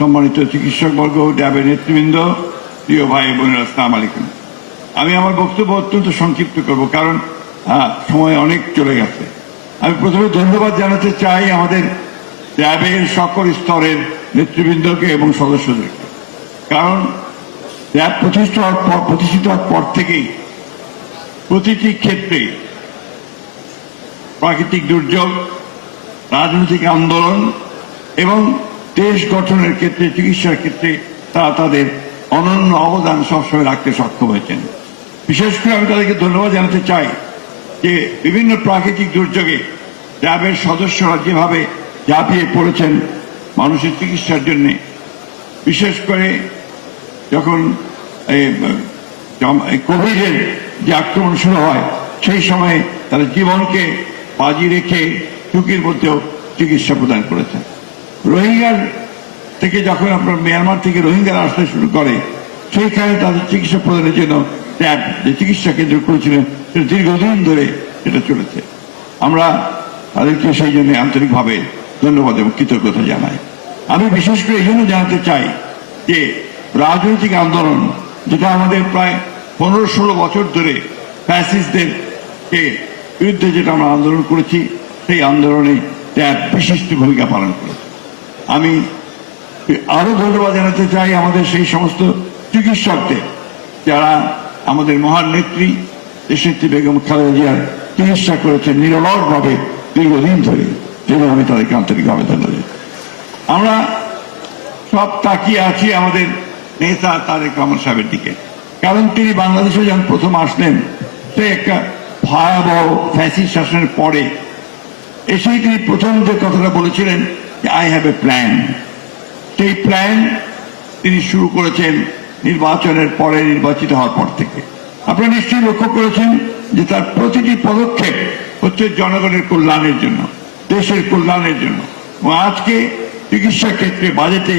সম্মানিত চিকিৎসকবর্গ, ড্যাবের নেতৃবৃন্দ, প্রিয় ভাই বোনেরা, আসসালামু আলাইকুম। আমি আমার বক্তব্য অত্যন্ত সংক্ষিপ্ত করব, কারণ সময় অনেক চলে গেছে। আমি প্রথমে ধন্যবাদ জানাতে চাই আমাদের ড্যাবের সকল স্তরের নেতৃবৃন্দকে এবং সদস্যদেরকে, কারণ ড্যাব প্রতিষ্ঠিত হওয়ার পর থেকেই প্রতিটি ক্ষেত্রে প্রাকৃতিক দুর্যোগ, রাজনৈতিক আন্দোলন এবং দেশ গঠনের ক্ষেত্রে, চিকিৎসার ক্ষেত্রে তারা তাদের অনন্য অবদান সবসময় রাখতে সক্ষম হয়েছেন। বিশেষ করে আমি তাদেরকে ধন্যবাদ জানাতে চাই যে বিভিন্ন প্রাকৃতিক দুর্যোগে ড্যাবের সদস্যরা যেভাবে ঝাঁপিয়ে পড়েছেন মানুষের চিকিৎসার জন্য। বিশেষ করে যখন কোভিডের যে আক্রমণ শুরু হয়, সেই সময়ে তারা জীবনকে বাজি রেখে ঝুঁকির মধ্যেও চিকিৎসা প্রদান করেছেন। রোহিঙ্গার থেকে যখন আপনার মিয়ানমার থেকে রোহিঙ্গারা আসতে শুরু করে, সেইখানে তাদের চিকিৎসা প্রদানের জন্য ড্যাব যে চিকিৎসা কেন্দ্র করেছিলেন সেটা দীর্ঘদিন ধরে এটা চলেছে। আমরা তাদেরকে সেই জন্য আন্তরিকভাবে ধন্যবাদ এবং কৃতজ্ঞতা জানাই। আমি বিশেষ করে এই জন্য জানাতে চাই যে রাজনৈতিক আন্দোলন, যেটা আমাদের প্রায় 15-16 বছর ধরে ফ্যাসিস্টদের বিরুদ্ধে যেটা আমরা আন্দোলন করেছি, সেই আন্দোলনে ড্যাব বিশিষ্ট ভূমিকা পালন করেছে। আমি আরো ধন্যবাদ জানাতে চাই আমাদের সেই সমস্ত চিকিৎসকদের যারা আমাদের মহান নেত্রী দেশনেত্রী বেগম খালেদা জিয়ার চিকিৎসা করেছেন নিরলসভাবে দীর্ঘদিন ধরে, যেন আমি তাদেরকে আন্তরিকভাবে ধন্যবাদ। আমরা সব তাকিয়ে আছি আমাদের নেতা তারেক রহমান সাহেবের দিকে, কারণ তিনি বাংলাদেশে যখন প্রথম আসলেন, সে একটা ভয়াবহ ফ্যাসিস্ট শাসনের পরে এসেই তিনি প্রথম যে কথাটা বলেছিলেন যে আই হ্যাভ এ প্ল্যান। সেই প্ল্যান তিনি শুরু করেছেন নির্বাচনের পরে, নির্বাচিত হওয়ার পর থেকে। আপনারা নিশ্চয়ই লক্ষ্য করেছেন যে তার প্রতিটি পদক্ষেপ হচ্ছে জনগণের কল্যাণের জন্য, দেশের কল্যাণের জন্য। এবং আজকে চিকিৎসা ক্ষেত্রে বাজেটে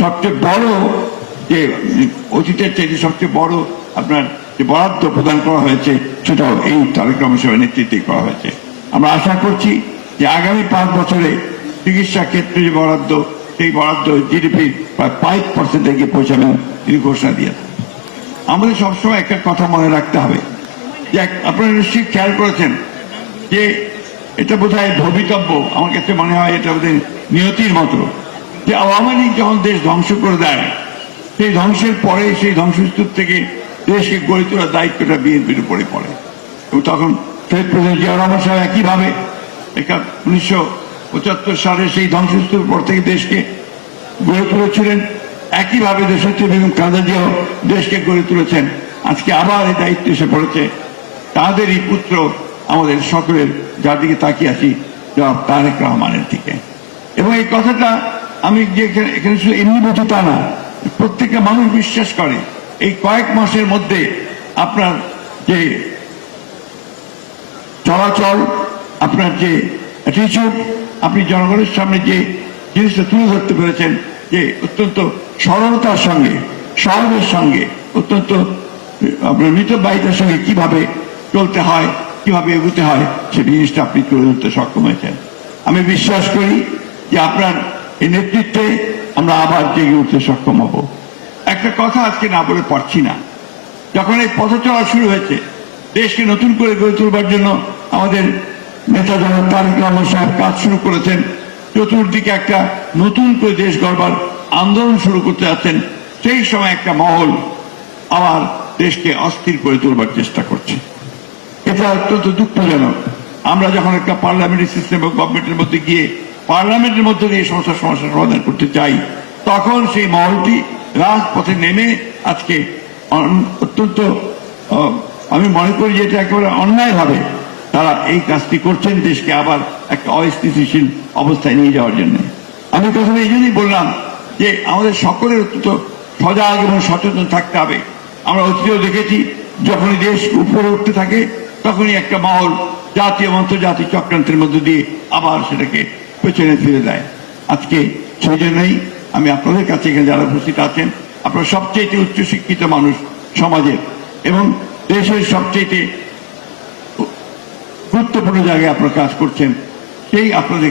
সবচেয়ে বড় যে অতীতের চাইতে সবচেয়ে বড় আপনার যে বরাদ্দ প্রদান করা হয়েছে, সেটাও এই তারেক রহমান সাহেবের নেতৃত্বে করা হয়েছে। আমরা আশা করছি যে আগামী 5 বছরে চিকিৎসা ক্ষেত্রে যে বরাদ্দ, সেই বরাদ্দ জিডিপির প্রায় 5% গিয়ে পৌঁছাবেন তিনি ঘোষণা দিয়েছেন। আমাদের সবসময় একটা কথা মনে রাখতে হবে যে আপনারা নিশ্চয়ই খেয়াল করেছেন যে এটা বোধহয় ভবিতব্য, আমার কাছে মনে হয় এটা বোধহয় নিয়তির মতো, যে আওয়ামী লীগ যখন দেশ ধ্বংস করে দেয়, সেই ধ্বংসের পরে সেই ধ্বংসস্তূপ থেকে দেশকে গড়ে তোলার দায়িত্বটা বিএনপির উপরে পড়ে। এবং তখন শহীদ প্রেসিডেন্ট জিয়াউর রহমান সাহেব একইভাবে 1975 সালে সেই ধ্বংসস্তূপের পর থেকে দেশকে গড়ে তুলেছিলেন। একইভাবে দেশনেত্রী বেগম খালেদা জিয়াও দেশকে গড়ে তুলেছেন। আজকে আবার এই দায়িত্ব এসে পড়েছে তাদেরই পুত্র আমাদের সকলের, যার দিকে তাকিয়ে আছি, জনাব তারেক রহমানের দিকে। এবং এই কথাটা আমি যে এখানে শুধু এমনি বলছি তা না, প্রত্যেকটা মানুষ বিশ্বাস করে এই কয়েক মাসের মধ্যে আপনার যে চলাচল, আপনার যে অ্যাটিটিউড, আপনি জনগণের সামনে যে জিনিসটা তুলে ধরতে পেরেছেন, যে অত্যন্ত সরলতার সঙ্গে, সহজের সঙ্গে, অত্যন্ত আপনার মিতব্যয়িতার সঙ্গে কিভাবে চলতে হয়, কিভাবে এগোতে হয়, সে জিনিসটা আপনি তুলে ধরতে সক্ষম হয়েছেন। আমি বিশ্বাস করি যে আপনার এই নেতৃত্বে আমরা আবার জেগে উঠতে সক্ষম হব। একটা কথা আজকে না বলে পারছি না, যখন এই পথ চলা শুরু হয়েছে, দেশকে নতুন করে গড়ে তুলবার জন্য আমাদের নেতা জনাব তারেক রহমান সাহেব কাজ শুরু করেছেন। চতুর্দিকে একটা নতুন করে দেশ গড়বার আন্দোলন শুরু করতে যাচ্ছেন। সেই সময় একটা মহল আবার দেশকে অস্থির করে তুলবার চেষ্টা করছে। এটা অত্যন্ত দুঃখজনক। আমরা যখন একটা পার্লামেন্টারি সিস্টেম এবং গভর্নমেন্টের মধ্যে গিয়ে পার্লামেন্টের মধ্যে দিয়ে সমস্যার সমাধান করতে চাই, তখন সেই মহলটি রাজপথে নেমে আজকে অত্যন্ত, আমি মনে করি যে এটা একেবারে অন্যায়ভাবে তারা এই কাজটি করছেন, দেশকে আবার একটা অস্থিতিশীল অবস্থায় নিয়ে যাওয়ার জন্য। আমি কথাটা এই জন্যই বললাম যে আমাদের সকলের অত্যন্ত সজাগ এবং সচেতন থাকতে হবে। আমরা অতীতেও দেখেছি, যখনই দেশ উপরে উঠতে থাকে, তখনই একটা মহল জাতীয় আন্তর্জাতিক চক্রান্তের মধ্যে দিয়ে আবার সেটাকে পেছনে ফিরে দেয়। আজকে সেই জন্যই আমি আপনাদের কাছে, এখানে যারা উপস্থিত আছেন, আপনারা সবচেয়ে উচ্চশিক্ষিত মানুষ সমাজের এবং দেশের সবচেয়ে গুরুত্বপূর্ণ জায়গায় আপনারা কাজ করছেন, সেই আপনাদের